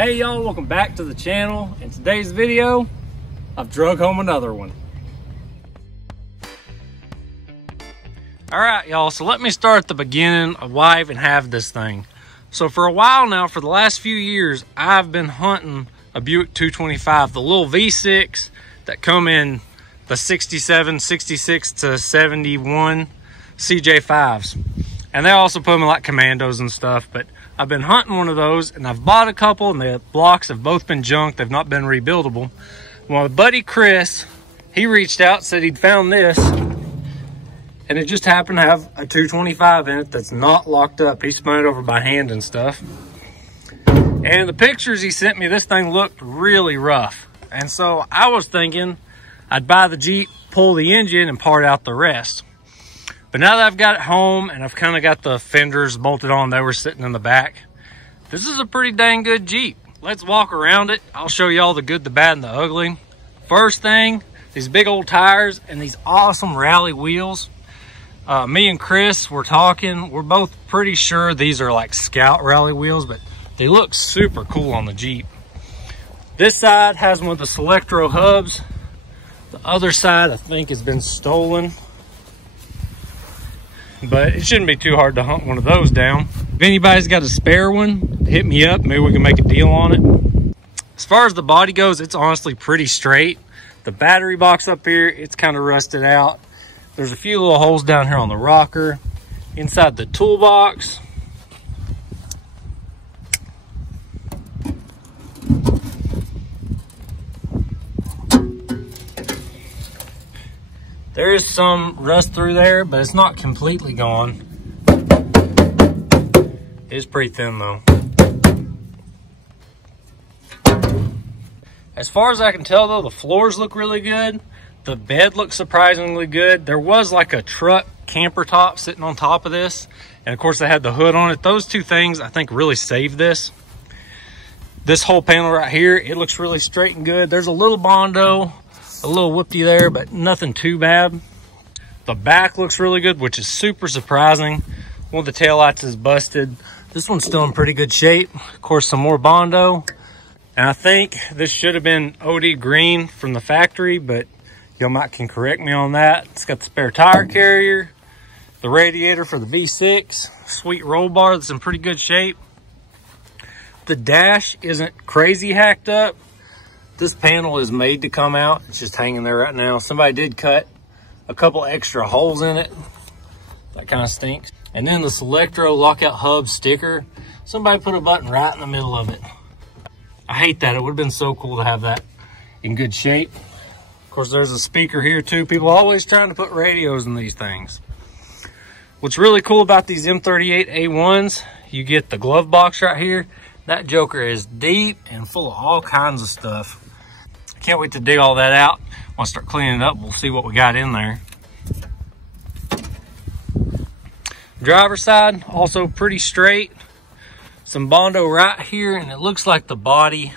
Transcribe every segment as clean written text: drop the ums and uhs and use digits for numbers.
Hey y'all, welcome back to the channel. In today's video, I've drug home another one. All right, y'all, so let me start at the beginning of why I even have this thing. So for a while now, for the last few years, I've been hunting a Buick 225, the little V6 that come in the 67, 66 to 71 CJ5s. And they also put them in like commandos and stuff, but I've been hunting one of those and I've bought a couple and the blocks have both been junk. They've not been rebuildable. Well, my buddy Chris, he reached out, said he'd found this and it just happened to have a 225 in it that's not locked up. He spun it over by hand and stuff. And the pictures he sent me, this thing looked really rough. And so I was thinking I'd buy the Jeep, pull the engine and part out the rest. But now that I've got it home and I've kind of got the fenders bolted on, they were sitting in the back. This is a pretty dang good Jeep. Let's walk around it. I'll show you all the good, the bad, and the ugly. First thing, these big old tires and these awesome rally wheels. Me and Chris were talking. We're both pretty sure these are like Scout rally wheels, but they look super cool on the Jeep. This side has one of the Selectro hubs. The other side, I think, has been stolen. But it shouldn't be too hard to hunt one of those down. If anybody's got a spare one, hit me up. Maybe we can make a deal on it. As far as the body goes, it's honestly pretty straight. The battery box up here, it's kind of rusted out. There's a few little holes down here on the rocker. Inside the toolbox, there is some rust through there, but it's not completely gone. It's pretty thin though. As far as I can tell though, the floors look really good. The bed looks surprisingly good. There was like a truck camper top sitting on top of this. And of course they had the hood on it. Those two things I think really saved this. This whole panel right here, it looks really straight and good. There's a little Bondo, a little whoopty there, but nothing too bad. The back looks really good, which is super surprising. One of the taillights is busted. This one's still in pretty good shape. Of course, some more Bondo. And I think this should have been OD green from the factory, but y'all might can correct me on that. It's got the spare tire carrier, the radiator for the V6, sweet roll bar that's in pretty good shape. The dash isn't crazy hacked up. This panel is made to come out. It's just hanging there right now. Somebody did cut a couple extra holes in it. That kind of stinks. And then the Selectro lockout hub sticker. Somebody put a button right in the middle of it. I hate that. It would have been so cool to have that in good shape. Of course, there's a speaker here too. People are always trying to put radios in these things. What's really cool about these M38A1s, you get the glove box right here. That joker is deep and full of all kinds of stuff. Can't wait to dig all that out. When I start cleaning it up, we'll see what we got in there. Driver's side, also pretty straight. Some Bondo right here, and it looks like the body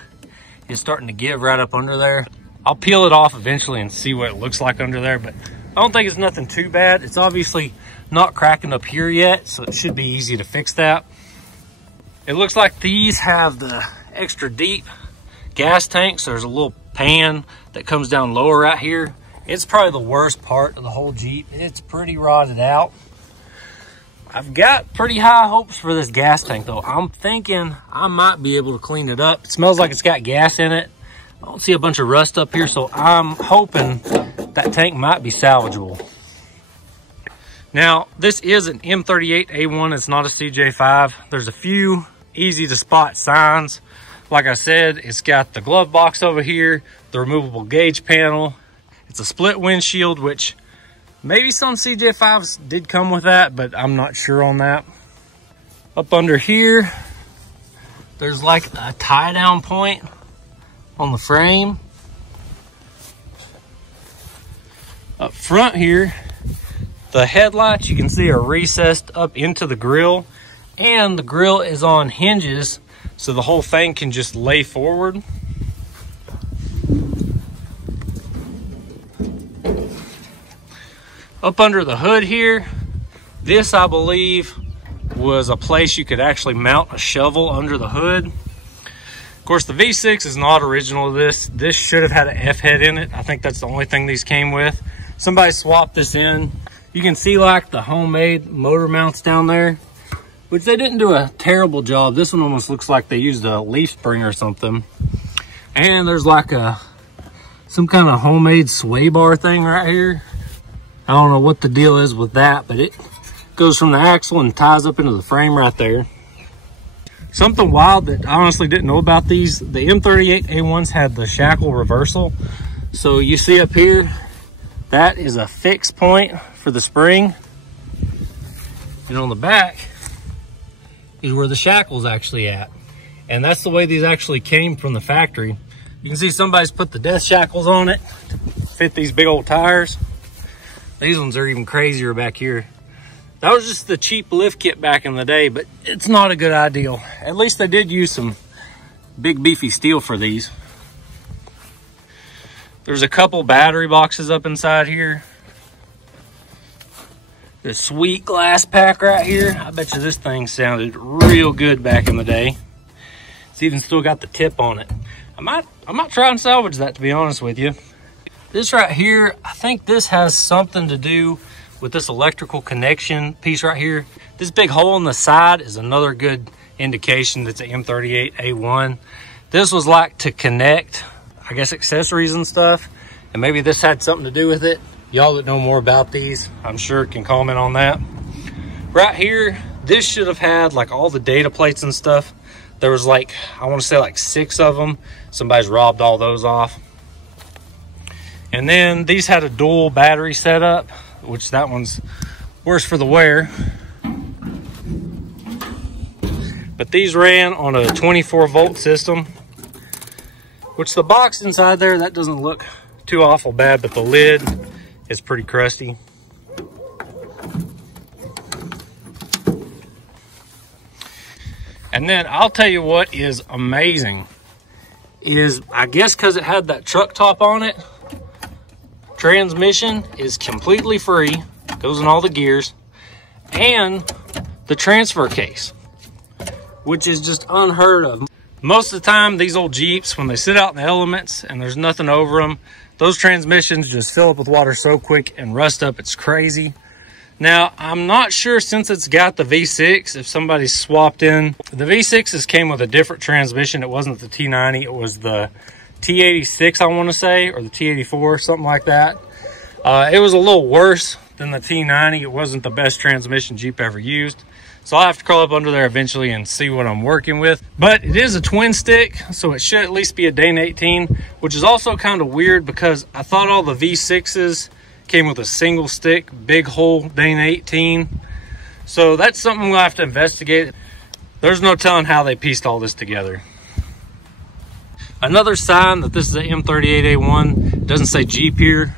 is starting to give right up under there. I'll peel it off eventually and see what it looks like under there, but I don't think it's nothing too bad. It's obviously not cracking up here yet, so it should be easy to fix that. It looks like these have the extra deep gas tanks. There's a little pan that comes down lower right here. It's probably the worst part of the whole Jeep. It's pretty rotted out. I've got pretty high hopes for this gas tank though. I'm thinking I might be able to clean it up. It smells like it's got gas in it. I don't see a bunch of rust up here, so I'm hoping that tank might be salvageable. Now, this is an M38A1. It's not a CJ5. There's a few easy to spot signs. Like I said, it's got the glove box over here, the removable gauge panel. It's a split windshield, which maybe some CJ5s did come with that, but I'm not sure on that. Up under here, there's like a tie down point on the frame. Up front here, the headlights you can see are recessed up into the grille, and the grille is on hinges so the whole thing can just lay forward. Up under the hood here, this I believe was a place you could actually mount a shovel under the hood. Of course, the V6 is not original to this. This should have had an F head in it. I think that's the only thing these came with. Somebody swapped this in. You can see like the homemade motor mounts down there, which they didn't do a terrible job. This one almost looks like they used a leaf spring or something. And there's like some kind of homemade sway bar thing right here. I don't know what the deal is with that, but it goes from the axle and ties up into the frame right there. Something wild that I honestly didn't know about these, the M38A1s had the shackle reversal. So you see up here, that is a fixed point for the spring. And on the back is where the shackle's actually at. And that's the way these actually came from the factory. You can see somebody's put the death shackles on it to fit these big old tires. These ones are even crazier back here. That was just the cheap lift kit back in the day, but it's not a good idea. At least they did use some big beefy steel for these. There's a couple battery boxes up inside here. This sweet glass pack right here. I bet you this thing sounded real good back in the day. It's even still got the tip on it. I might try and salvage that, to be honest with you. This right here, I think this has something to do with this electrical connection piece right here. This big hole in the side is another good indication that's an M38A1. This was like to connect, I guess, accessories and stuff, and maybe this had something to do with it. Y'all that know more about these, I'm sure can comment on that. Right here, this should have had like all the data plates and stuff. There was like, I want to say like 6 of them. Somebody's robbed all those off. And then these had a dual battery setup, which that one's worse for the wear. But these ran on a 24-volt system, which the box inside there, that doesn't look too awful bad, but the lid is pretty crusty. And then I'll tell you what is amazing is, I guess because it had that truck top on it, transmission is completely free, goes in all the gears, and the transfer case, which is just unheard of. Most of the time, these old Jeeps, when they sit out in the elements and there's nothing over them, those transmissions just fill up with water so quick and rust up, it's crazy. Now, I'm not sure, since it's got the V6, if somebody swapped in. The V6s came with a different transmission. It wasn't the T90, it was the T86, I want to say, or the T84, something like that. It was a little worse than the T90. It wasn't the best transmission Jeep ever used. So I'll have to crawl up under there eventually and see what I'm working with. But it is a twin stick, so it should at least be a Dane 18, which is also kind of weird because I thought all the V6s came with a single stick, big hole Dane 18. So that's something we'll have to investigate. There's no telling how they pieced all this together. Another sign that this is an M38A1, it doesn't say Jeep here,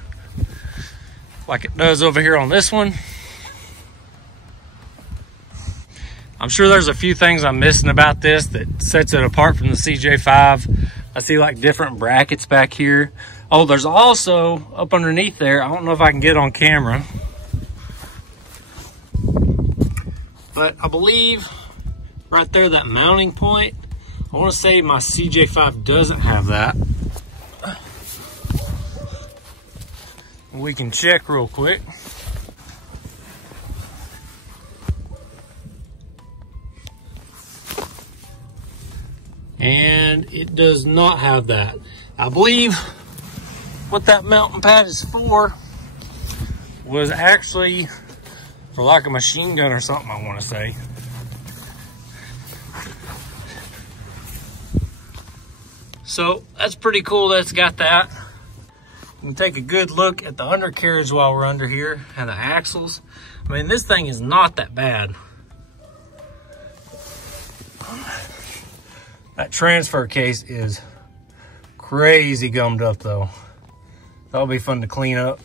like it does over here on this one. I'm sure there's a few things I'm missing about this that sets it apart from the CJ5. I see like different brackets back here. Oh, there's also up underneath there, I don't know if I can get on camera, but I believe right there, that mounting point, I want to say my CJ5 doesn't have that. We can check real quick. And it does not have that. I believe what that mounting pad is for was actually for like a machine gun or something, I want to say. So that's pretty cool that it's got that. You can take a good look at the undercarriage while we're under here and the axles. I mean, this thing is not that bad. That transfer case is crazy gummed up though. That'll be fun to clean up.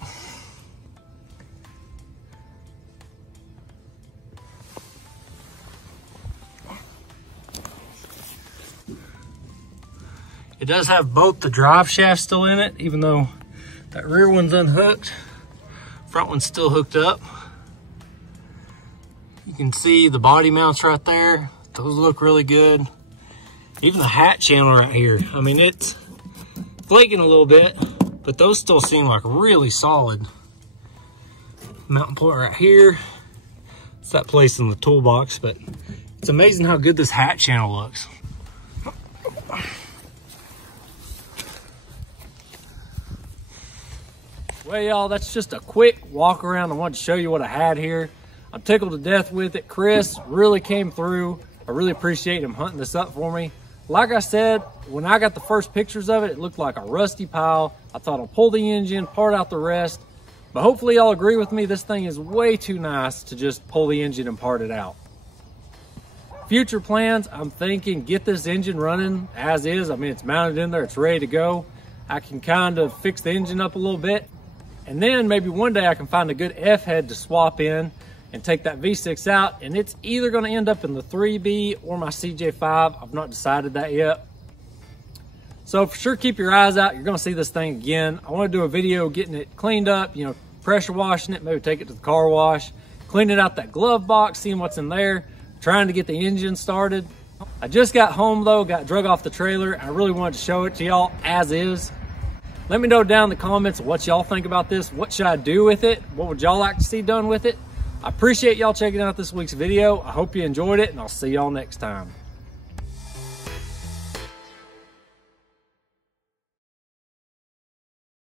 It does have both the drive shafts still in it, even though that rear one's unhooked. Front one's still hooked up. You can see the body mounts right there. Those look really good. Even the hat channel right here. I mean, it's flaking a little bit, but those still seem like really solid. Mounting point right here. It's that place in the toolbox, but it's amazing how good this hat channel looks. Well, y'all, that's just a quick walk around. I wanted to show you what I had here. I'm tickled to death with it. Chris really came through. I really appreciate him hunting this up for me. Like I said, when I got the first pictures of it, it looked like a rusty pile. I thought I'll pull the engine, part out the rest. But hopefully y'all agree with me. This thing is way too nice to just pull the engine and part it out. Future plans, I'm thinking get this engine running as is. I mean, it's mounted in there, it's ready to go. I can kind of fix the engine up a little bit. And then maybe one day I can find a good F-head to swap in and take that V6 out. And it's either gonna end up in the 3B or my CJ5. I've not decided that yet. So for sure, keep your eyes out. You're gonna see this thing again. I wanna do a video getting it cleaned up, you know, pressure washing it, maybe take it to the car wash, cleaning out that glove box, seeing what's in there, trying to get the engine started. I just got home though, got drug off the trailer. I really wanted to show it to y'all as is. Let me know down in the comments what y'all think about this. What should I do with it? What would y'all like to see done with it? I appreciate y'all checking out this week's video. I hope you enjoyed it, and I'll see y'all next time.